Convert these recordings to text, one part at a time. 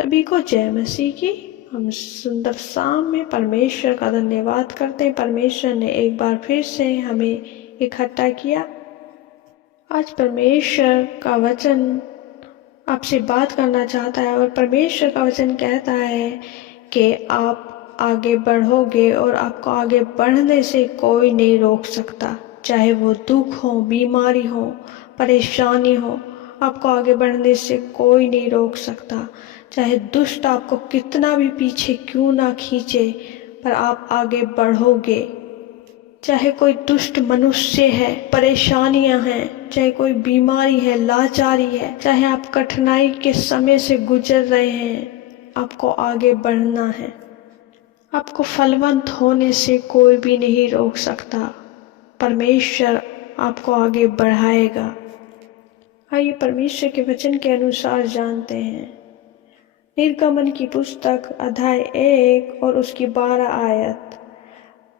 सभी को जय मसीह की। हम सुंदर शाम में परमेश्वर का धन्यवाद करते हैं। परमेश्वर ने एक बार फिर से हमें इकट्ठा किया। आज परमेश्वर का वचन आपसे बात करना चाहता है और परमेश्वर का वचन कहता है कि आप आगे बढ़ोगे और आपको आगे बढ़ने से कोई नहीं रोक सकता। चाहे वो दुख हो, बीमारी हो, परेशानी हो, आपको आगे बढ़ने से कोई नहीं रोक सकता। चाहे दुष्ट आपको कितना भी पीछे क्यों ना खींचे, पर आप आगे बढ़ोगे। चाहे कोई दुष्ट मनुष्य है, परेशानियां हैं, चाहे कोई बीमारी है, लाचारी है, चाहे आप कठिनाई के समय से गुजर रहे हैं, आपको आगे बढ़ना है। आपको फलवंत होने से कोई भी नहीं रोक सकता। परमेश्वर आपको आगे बढ़ाएगा। आइए परमेश्वर के वचन के अनुसार जानते हैं। निर्गमन की पुस्तक अध्याय 1 और उसकी 12 आयत।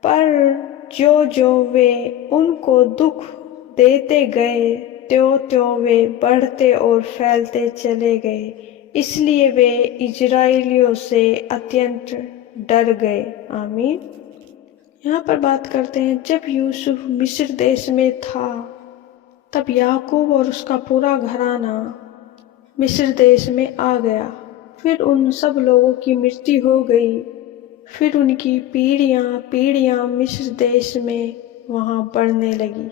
पर जो जो वे उनको दुख देते गए, त्यों त्यों वे बढ़ते और फैलते चले गए, इसलिए वे इजराइलियों से अत्यंत डर गए। आमीन। यहाँ पर बात करते हैं, जब यूसुफ मिस्र देश में था, तब याकूब और उसका पूरा घराना मिस्र देश में आ गया। फिर उन सब लोगों की मृत्यु हो गई। फिर उनकी पीढ़ियां मिस्र देश में वहाँ बढ़ने लगी।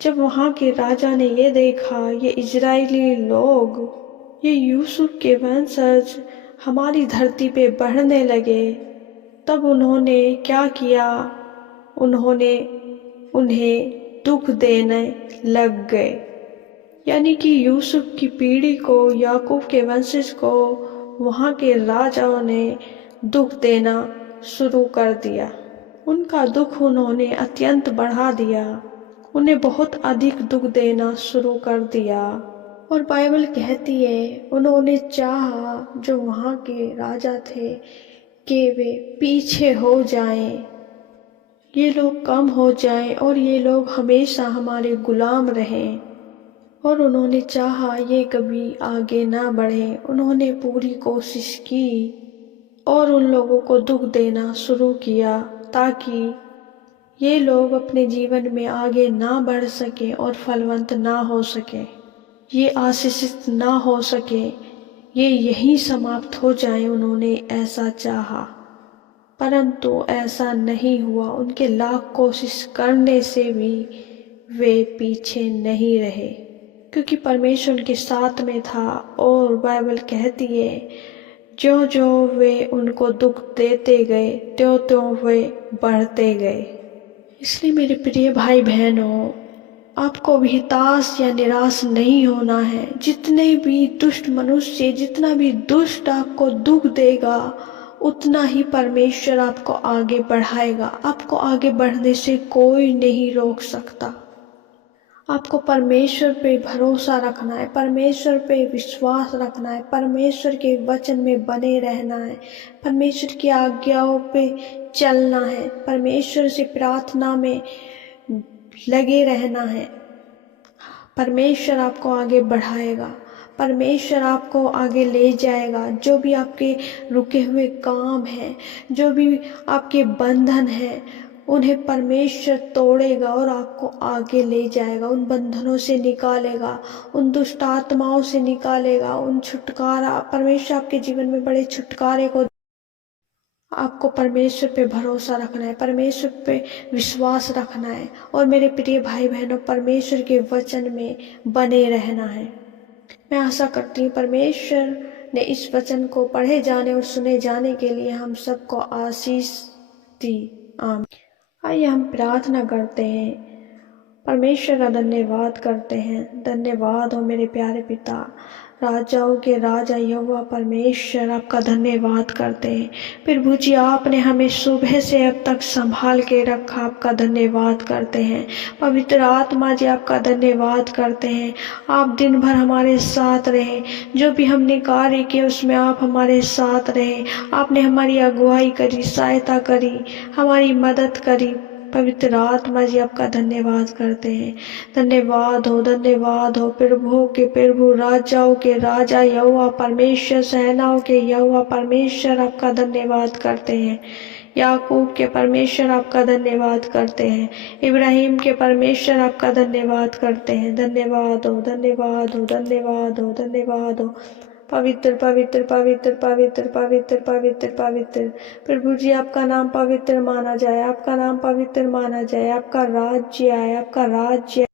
जब वहाँ के राजा ने ये देखा, ये इजरायली लोग, ये यूसुफ के वंशज हमारी धरती पे बढ़ने लगे, तब उन्होंने क्या किया? उन्होंने उन्हें दुख देने लग गए। यानी कि यूसुफ की पीढ़ी को, याकूब के वंशज को वहाँ के राजाओं ने दुख देना शुरू कर दिया। उनका दुख उन्होंने अत्यंत बढ़ा दिया। उन्हें बहुत अधिक दुख देना शुरू कर दिया। और बाइबल कहती है, उन्होंने चाहा, जो वहाँ के राजा थे, कि वे पीछे हो जाएं, ये लोग कम हो जाएं और ये लोग हमेशा हमारे गुलाम रहें। और उन्होंने चाहा ये कभी आगे ना बढ़े। उन्होंने पूरी कोशिश की और उन लोगों को दुख देना शुरू किया, ताकि ये लोग अपने जीवन में आगे ना बढ़ सके और फलवंत ना हो सके, ये आशीषित ना हो सके, ये यहीं समाप्त हो जाए। उन्होंने ऐसा चाहा, परंतु ऐसा नहीं हुआ। उनके लाख कोशिश करने से भी वे पीछे नहीं रहे, क्योंकि परमेश्वर उनके साथ में था। और बाइबल कहती है, जो जो वे उनको दुख देते गए, त्यों त्यों वे बढ़ते गए। इसलिए मेरे प्रिय भाई बहनों, आपको भी हताश या निराश नहीं होना है। जितने भी दुष्ट मनुष्य, जितना भी दुष्ट आपको दुख देगा, उतना ही परमेश्वर आपको आगे बढ़ाएगा। आपको आगे बढ़ने से कोई नहीं रोक सकता। आपको परमेश्वर पे भरोसा रखना है, परमेश्वर पे विश्वास रखना है, परमेश्वर के वचन में बने रहना है, परमेश्वर की आज्ञाओं पे चलना है, परमेश्वर से प्रार्थना में लगे रहना है। परमेश्वर आपको आगे बढ़ाएगा, परमेश्वर आपको आगे ले जाएगा। जो भी आपके रुके हुए काम हैं, जो भी आपके बंधन हैं, उन्हें परमेश्वर तोड़ेगा और आपको आगे ले जाएगा। उन बंधनों से निकालेगा, उन दुष्ट आत्माओं से निकालेगा, उन छुटकारा, परमेश्वर आपके जीवन में बड़े छुटकारे को। आपको परमेश्वर पे भरोसा रखना है, परमेश्वर पे विश्वास रखना है। और मेरे प्रिय भाई बहनों, परमेश्वर के वचन में बने रहना है। मैं आशा करती हूँ परमेश्वर ने इस वचन को पढ़े जाने और सुने जाने के लिए हम सबको आशीष दी। आमीन। आइए हम प्रार्थना करते हैं, परमेश्वर का धन्यवाद करते हैं। धन्यवाद हो मेरे प्यारे पिता, राजाओं के राजा यहोवा परमेश्वर, आपका धन्यवाद करते हैं। प्रभु जी, आपने हमें सुबह से अब तक संभाल के रखा, आपका धन्यवाद करते हैं। पवित्र आत्मा जी, आपका धन्यवाद करते हैं। आप दिन भर हमारे साथ रहे, जो भी हमने कार्य किए उसमें आप हमारे साथ रहे। आपने हमारी अगुवाई करी, सहायता करी, हमारी मदद करी। पवित्र आत्मा जी आपका धन्यवाद करते हैं। धन्यवाद हो प्रभुओं के प्रभु, राजाओं के राजा यहोवा परमेश्वर, सेनाओं के यहोवा परमेश्वर आपका धन्यवाद करते हैं। याकूब के परमेश्वर आपका धन्यवाद करते हैं। इब्राहिम के परमेश्वर आपका धन्यवाद करते हैं। धन्यवाद हो पवित्र पवित्र पवित्र पवित्र पवित्र पवित्र पवित्र प्रभु जी, आपका नाम पवित्र माना जाए, आपका नाम पवित्र माना जाए। आपका राज्य आए, आपका राज्य।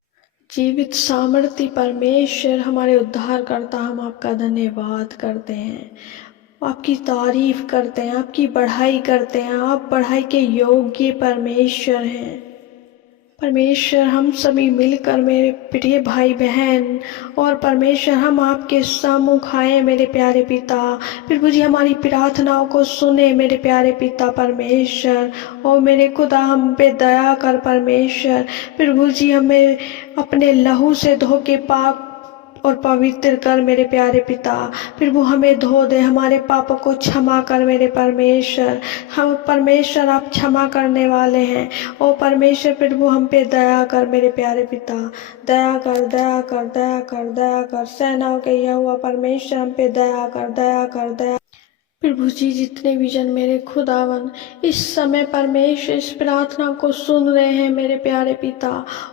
जीवित सामर्थ्य परमेश्वर हमारे उद्धार करता, हम आपका धन्यवाद करते हैं, आपकी तारीफ करते हैं, आपकी बढ़ाई करते हैं। आप बढ़ाई के योग्य परमेश्वर हैं। परमेश्वर, हम सभी मिलकर मेरे प्रिय भाई बहन और परमेश्वर हम आपके सम्मुख आए मेरे प्यारे पिता। प्रभु जी, हमारी प्रार्थनाओं को सुने मेरे प्यारे पिता परमेश्वर। और मेरे खुदा, हम पे दया कर परमेश्वर। प्रभु जी, हमें अपने लहू से धो के पाक और पवित्र कर मेरे प्यारे पिता। प्रभु, हमें धो दे, हमारे पापों को क्षमा कर मेरे परमेश्वर। हम परमेश्वर, आप क्षमा करने वाले हैं। ओ परमेश्वर प्रभु, हम पे दया कर मेरे प्यारे पिता। दया कर, दया कर, दया कर, दया कर। सेनाओं के यहोवा परमेश्वर, हम पे दया कर, दया कर, दया। प्रभु जी, जितने भी जन मेरे खुदावन इस समय परमेश्वर इस प्रार्थना को सुन रहे हैं मेरे प्यारे पिता,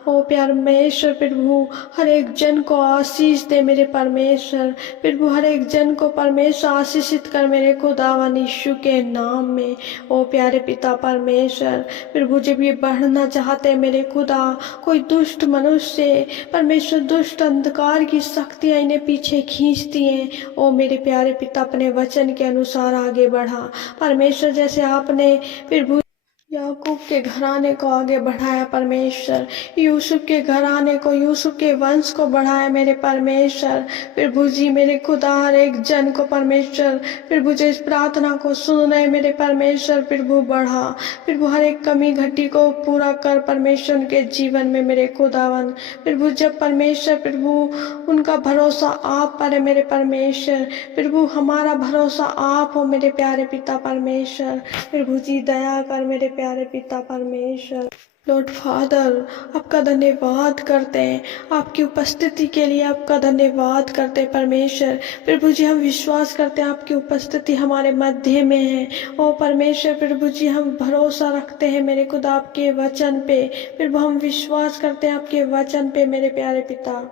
ओ प्यारे परमेश्वर प्रभु, हर एक जन को आशीष दे मेरे परमेश्वर। प्रभु, हर एक जन को परमेश्वर आशीषित कर मेरे खुदावन यीशु के नाम में। ओ प्यारे पिता परमेश्वर प्रभु, जब ये बढ़ना चाहते मेरे खुदा, कोई दुष्ट मनुष्य परमेश्वर, दुष्ट अंधकार की शक्तियाँ इन्हें पीछे खींचती हैं। ओ मेरे प्यारे पिता, अपने वचन के अनुसार आगे बढ़ा परमेश्वर, जैसे आपने प्रभु याकूब के घराने को आगे बढ़ाया परमेश्वर, यूसुफ के घराने को, यूसुफ के वंश को बढ़ाया मेरे परमेश्वर। प्रभु जी, मेरे खुदा, हर एक जन को परमेश्वर प्रभु जी इस प्रार्थना को सुन रहे मेरे परमेश्वर प्रभु, बढ़ा प्रभु, हर एक कमी घटी को पूरा कर परमेश्वर उनके जीवन में मेरे खुदावन। प्रभु, जब परमेश्वर प्रभु उनका भरोसा आप पर है मेरे परमेश्वर प्रभु, हमारा भरोसा आप हो मेरे प्यारे पिता परमेश्वर। प्रभु जी, दया कर मेरे प्यारे पिता परमेश्वर। लॉर्ड फादर, आपका धन्यवाद करते हैं, आपकी उपस्थिति के लिए आपका धन्यवाद करते हैं परमेश्वर। प्रभु जी, हम विश्वास करते हैं आपकी उपस्थिति हमारे मध्य में है। ओ परमेश्वर प्रभु जी, हम भरोसा रखते हैं मेरे खुदा आपके वचन पे। प्रभु, हम विश्वास करते हैं आपके वचन पे मेरे प्यारे पिता।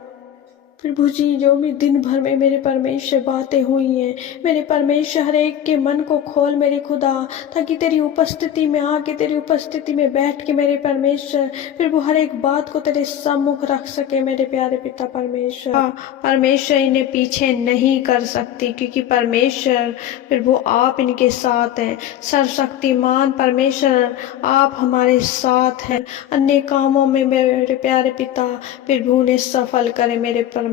प्रभु जी, जो भी दिन भर में मेरे परमेश्वर बातें हुई हैं मेरे परमेश्वर, हर एक के मन को खोल मेरे खुदा, ताकि तेरी उपस्थिति में आके, तेरी उपस्थिति में बैठ के मेरे परमेश्वर प्रभु हर एक बात को तेरे सम्मुख रख सके मेरे प्यारे पिता परमेश्वर। परमेश्वर इन्हें पीछे नहीं कर सकती, क्योंकि परमेश्वर प्रभु आप इनके साथ हैं। सर्वशक्तिमान परमेश्वर आप हमारे साथ हैं। अन्य कामों में मेरे प्यारे पिता प्रभु उन्हें सफल करे मेरे परमेश्वर।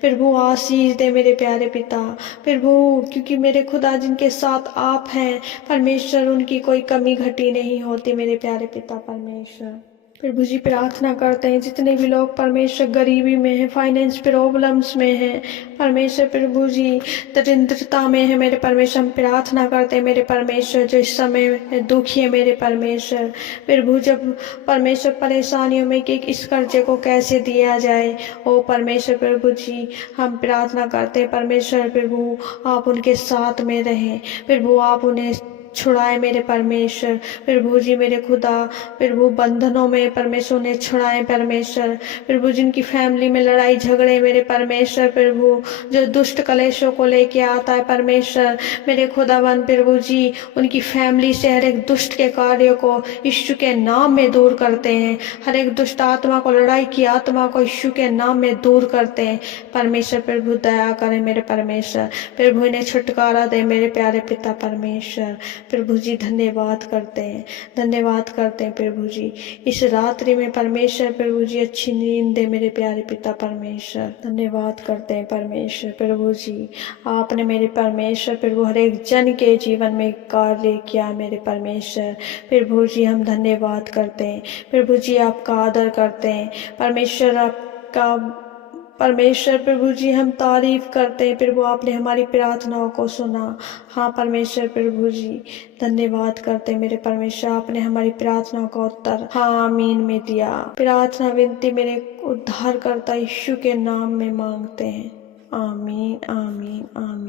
प्रभु आशीष दे मेरे प्यारे पिता प्रभु, क्योंकि मेरे खुदा जिनके साथ आप हैं परमेश्वर, उनकी कोई कमी घटी नहीं होती मेरे प्यारे पिता परमेश्वर। प्रभु जी, प्रार्थना करते हैं जितने भी लोग परमेश्वर गरीबी में है, फाइनेंस प्रॉब्लम्स में है परमेश्वर प्रभु जी, दरिद्रता में है मेरे परमेश्वर, हम प्रार्थना करते हैं मेरे परमेश्वर, जो इस समय में दुखी है मेरे परमेश्वर प्रभु, जब परमेश्वर परेशानियों में कि इस कर्जे को कैसे दिया जाए, ओ परमेश्वर प्रभु जी, हम प्रार्थना करते हैं परमेश्वर प्रभु आप उनके साथ में रहें प्रभु, आप उन्हें छुड़ाए मेरे परमेश्वर प्रभु जी, मेरे खुदा प्रभु बंधनों में परमेश्वर ने छुड़ाए परमेश्वर प्रभु, जिनकी फैमिली में लड़ाई झगड़े मेरे परमेश्वर प्रभु, जो दुष्ट कलेशों को लेके आता है परमेश्वर मेरे खुदावन प्रभु जी, उनकी फैमिली से हर एक दुष्ट के कार्यों को यीशु के नाम में दूर करते हैं। हर एक दुष्ट आत्मा को, लड़ाई की आत्मा को यीशु के नाम में दूर करते हैं परमेश्वर प्रभु, दया करें मेरे परमेश्वर प्रभु, इन्हें छुटकारा दे मेरे प्यारे पिता परमेश्वर प्रभु जी। धन्यवाद करते हैं, धन्यवाद करते हैं प्रभु जी, इस रात्रि में परमेश्वर प्रभु जी अच्छी नींद दे मेरे प्यारे पिता परमेश्वर। धन्यवाद करते हैं परमेश्वर प्रभु जी, आपने मेरे परमेश्वर प्रभु हर एक जन के जीवन में कार्य किया मेरे परमेश्वर प्रभु जी, हम धन्यवाद करते हैं प्रभु जी, आपका आदर करते हैं परमेश्वर, आपका परमेश्वर प्रभु जी हम तारीफ करते हैं प्रभु, आपने हमारी प्रार्थनाओं को सुना। हाँ परमेश्वर प्रभु जी धन्यवाद करते हैं मेरे परमेश्वर, आपने हमारी प्रार्थनाओं का उत्तर हाँ आमीन में दिया। प्रार्थना विनती मेरे उद्धारकर्ता यीशु के नाम में मांगते हैं, आमीन आमीन आमीन।